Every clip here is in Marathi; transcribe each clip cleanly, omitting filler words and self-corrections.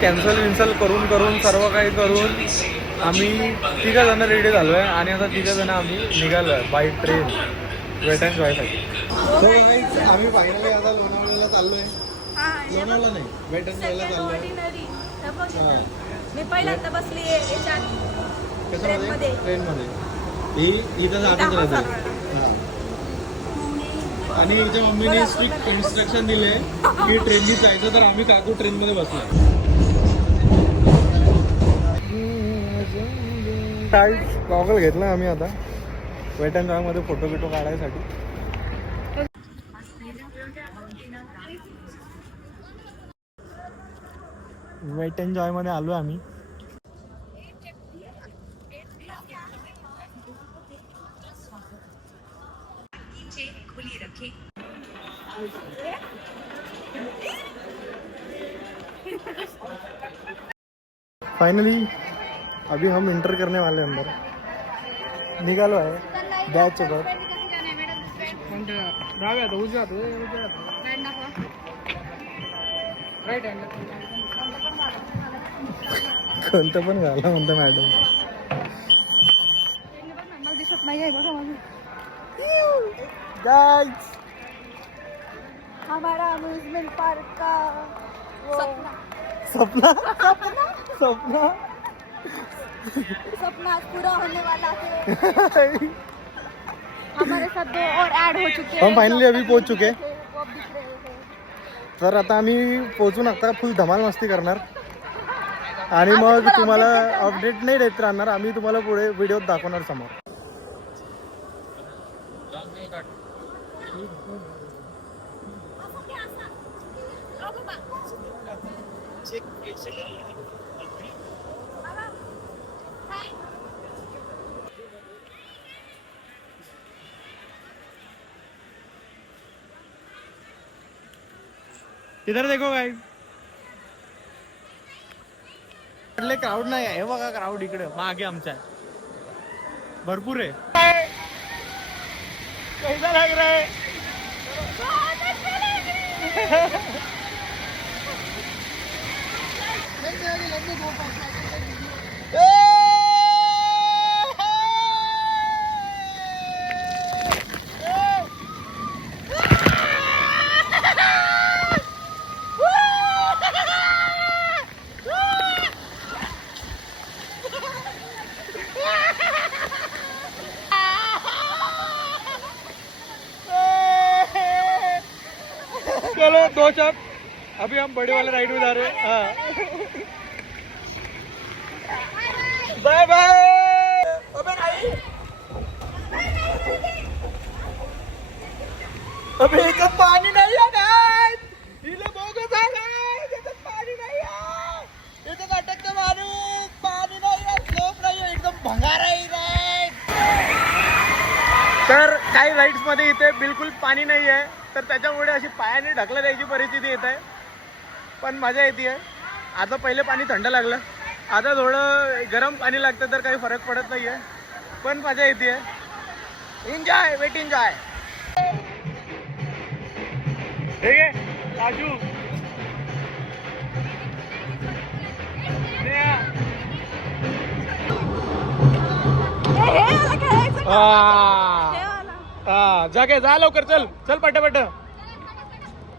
कॅन्सल करून करून सर्व काही करून आम्ही 3 जण रेडी झालो आहे आणि आता 3 जण आम्ही निघालो आहे बाय ट्रेन वेट अँड जॉयसाठी. तर आम्ही फायनली आता लोणावळ्याला चाललो आहे. लोणावळा नाही, वेट अँड जॉयला चाललो आहे. मी पहिल्यांदा बसली ट्रेनमध्ये. ही इथं जातच राहते आणि हिच्या मम्मीने स्ट्रिक्ट इन्स्ट्रक्शन दिले की ट्रेननी जायचं, तर आम्ही काकू ट्रेनमध्ये बसलो. गॉगल घेतला आम्ही आता वेट अँड जॉयमध्ये फोटो बिटो काढायसाठी. वेट अँड जॉयमध्ये आलो आम्ही. फाइनली अभी हम इंटर करने वाले हैं अंदर. निघालो आहे बॅच सोबत. कोणतं पण घाला म्हणतो मॅडम. दिसत नाही आहे बघा माझं. गाइस हमारा अम्यूजमेंट पार्क का सपना सपना सपना पूरा होने वाला है. हमारे साथ 2 और ऐड हो चुके हैं. हम फाइनली अभी पहुंच चुके हैं. वो अब दिख रहे हैं. तर आता आम्ही पोहोचून आता फुल धमाल मस्ती करणार आणि मग तुम्हाला अपडेट नाही देत राहणार. आम्ही तुम्हाला पुढे व्हिडिओत दाखवणार समोर. इधर देखो गाइस. क्राऊड नाही आहे. हे बघा क्राऊड इकडे मागे आमच्या भरपूर आहे. कैसा लग रहा है? चलो 2 शॉट. अभी हम बड़े वाले राइड में जा रहे हैं. Bye bye. अबे नहीं, अबे इकडे पाणी नाही आहे गाइस. इले बोगस आहे गाइस. इकडे पाणी नाही आहे. इथे अटकतो माणूस. पाणी नाही आहे, स्लोप नाही आहे, एकदम भंगार आहे राईड. तर काही राईड्स मध्ये इथे बिलकुल पाणी नाही आहे, तर त्याच्यामुळे अशी पायाने ढकलत यायची परिस्थिती येत आहे. पण मजा येते आहे. आता पहिले पाणी थंड लागलं, आता थोडं गरम पाणी लागतं, तर काही फरक पडत नाही आहे, पण मजा येते आहे. Enjoy, wait enjoy. ठीक आहे राजू. जागे जा लवकर. चल चल पट पट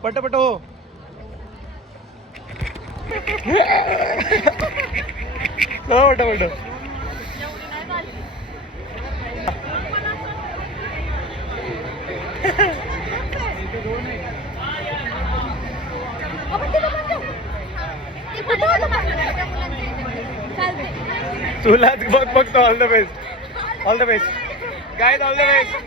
पट पट हो. पट पट. तुलाच बघ बघतो. All the best, all the best guys, all the best.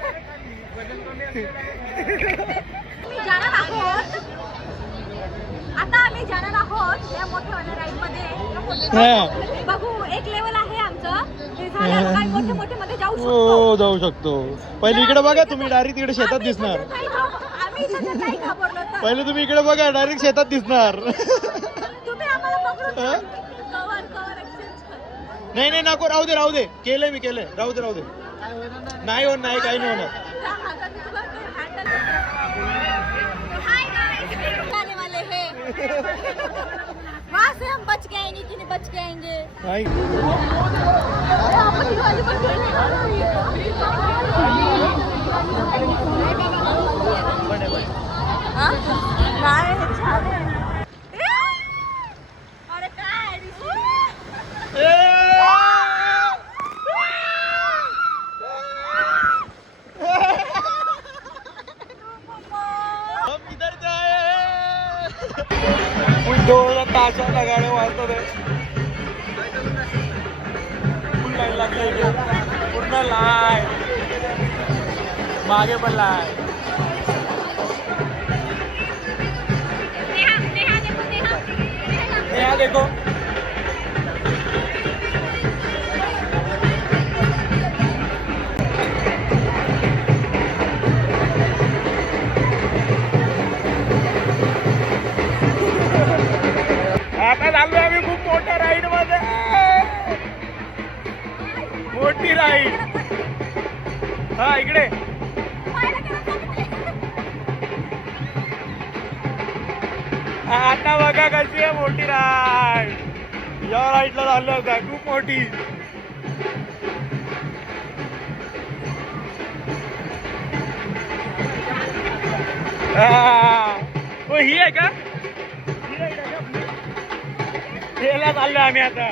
आता आम्ही जाणार आहोत या मोठ्या राईड मध्ये. बघू, एक लेवल आहे आमचं, ते झाल्यावर काय मोठे मोठे मध्ये जाऊ शकतो. हो जाऊ शकतो. पहिले इकडे बघा, तुम्ही डायरेक्ट इकडे शेतात दिसणार. आम्ही नाही घाबरलो तर. पहिले तुम्ही इकडे बघा, डायरेक्ट शेतात दिसणार. तुम्ही आम्हाला पकडून कवर एक्सचेंज कर. नाही नाही नको, राहू दे राहू दे. केलंय मी, केलंय. राहू दे राहू दे. नाही होत, नाही काही नाही होणार. कहाँ से हम बच के आएंगे कि नहीं बच के आएंगे? नाही. अरे आपण ही वाली पण खेळली ना. हाँ? नाही, हे छान आहे. अरे काय हम इधर जाए. दोन तासाला गाड्या वाजतात आहे. फुल लाईन लागली इथे. पूर्ण लाईन. मागे पण लाईन. नेहा देखो. आता चाललोय आम्ही खूप मोठ्या राईड मध्ये. मोठी राईड. हा इकडे. आता बघा कशी आहे मोठी राईड. या राईडला चाललो होता खूप मोठी. हो ही आहे का? ही राईड आहे का? हेला चाललोय आम्ही आता.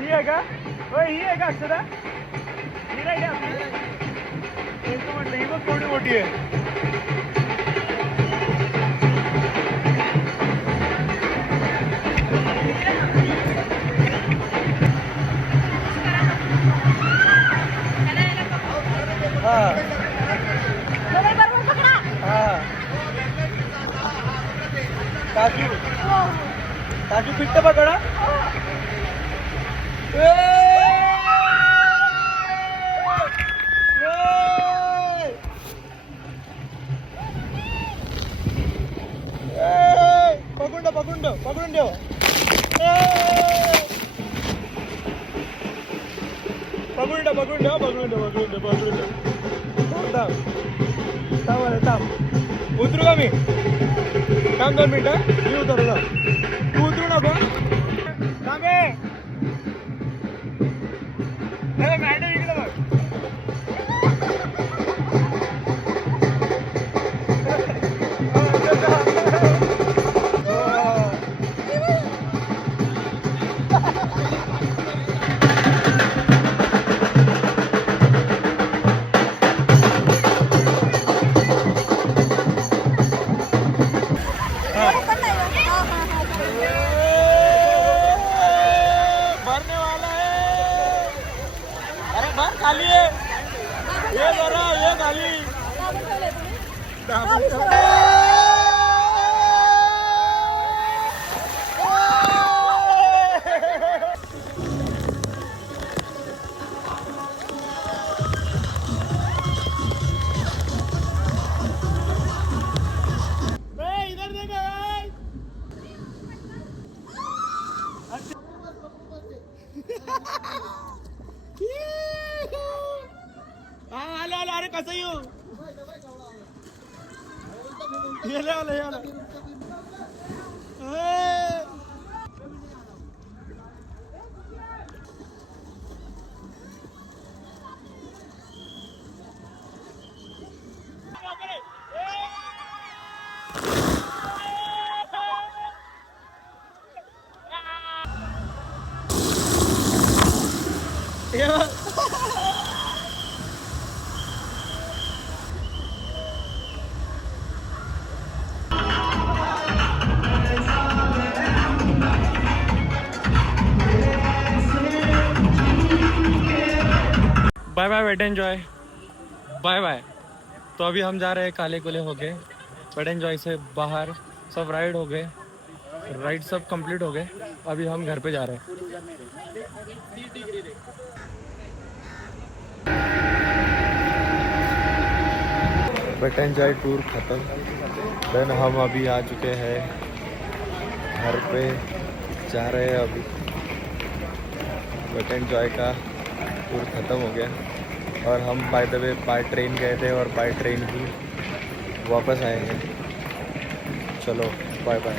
ही आहे का? होय ही आहे का अक्षरा? ही राईड आहे आपली. म्हटलं ही बघ थोडी मोठी आहे. काजू काजू पिट्ट पकडा. पकडून पकडून ठेव. पकडून थांब. उतरू का मी? थांब 2 मिनिटं. मी उतरलो. तू उतरू नको. थांबे. मॅडम इकडे बघ. खाली आहे. ये जरा ये खाली. इधर देखा. आलो आलो. अरे कसं येऊ? आलं. Bye bye wait enjoy. Bye bye. तो अभी हम जा रहे हैं काले कुले हो गए. वेट एंजॉय से बाहर सब राइड हो गए. राइड सब कंप्लीट हो गए. अभी हम घर पे जा रहे हैं. वेट एंजॉय टूर खत्म. देन हम अभी आ चुके हैं घर पे. जा रहे हैं अभी. वेट एंजॉय का टूर ख़त्म हो गया और हम by the way by train गए थे और बाय ट्रेन ही वापस आए हैं. चलो बाय बाय.